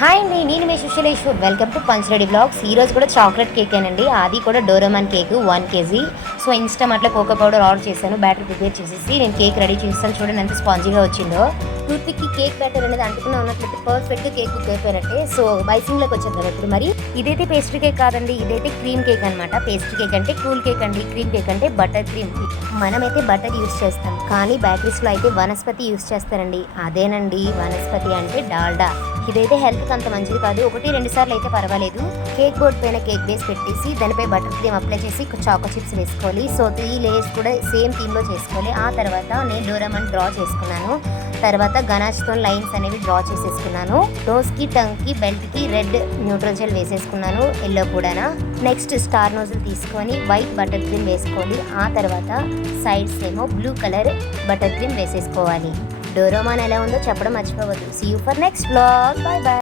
Hi అండి, నేను మీ Susheeleshwar. Welcome to Panchareddy blogs. ఈరోజు కూడా చాక్లెట్ కేక్ అండి. అది కూడా డోరోమాన్ కేక్ 1 kg. సో ఇన్స్టామార్ట్లో కోకో పౌడర్ ఆర్డర్ చేశాను. బ్యాటర్ ప్రిపేర్ చేసేసి నేను కేక్ రెడీ చేస్తాను. చూడండి ఎంత స్పాంజీగా వచ్చిందో. టూత్పిక్కి కేక్ బ్యాటర్ అనేది అంటుకున్నా ఉన్నట్లయితే పర్ఫెక్ట్గా కేక్ కుక్ అయిపోయినట్టే. సో బైసింగ్లోకి వచ్చేద్దాం ఇప్పుడు. మరి ఇదైతే పేస్ట్రీ కేక్ కాదండి, ఇదైతే క్రీమ్ కేక్ అనమాట. పేస్ట్రీ కేక్ అంటే కూల్ కేక్ అండి, క్రీమ్ కేక్ అంటే బటర్ క్రీమ్. మనమైతే బటర్ యూస్ చేస్తాం, కానీ బేకరీస్లో అయితే వనస్పతి యూస్ చేస్తారండి. అదేనండి వనస్పతి అంటే డాల్డా. ఇదైతే హెల్త్కి అంత మంచిది కాదు. 1-2 సార్లు అయితే పర్వాలేదు. కేక్ బోర్డ్ పైన కేక్ బేస్ పెట్టేసి దానిపై బటర్ క్రీమ్ అప్లై చేసి చాకో చిప్స్ వేసుకోవాలి. సో 3 లేయర్స్ కూడా సేమ్ థీమ్లో చేసుకోవాలి. ఆ తర్వాత నేను డోరామాన్ డ్రా చేసుకున్నాను. తర్వాత గనాష్తో లైన్స్ అనేవి డ్రా చేసేసుకున్నాను. నోస్కి, టంగ్కి, బెల్ట్కి రెడ్ న్యూట్రల్ జెల్ వేసేసుకున్నాను, ఎల్లో కూడా. నెక్స్ట్ స్టార్ నోజల్ తీసుకొని వైట్ బటర్ క్రీమ్ వేసుకోవాలి. ఆ తర్వాత సైడ్స్ ఏమో బ్లూ కలర్ బటర్ క్రీమ్ వేసేసుకోవాలి. డోరోమాన్ ఎలా ఉందో చెప్పడం మర్చిపోవద్దు. See you for next vlog. Bye by.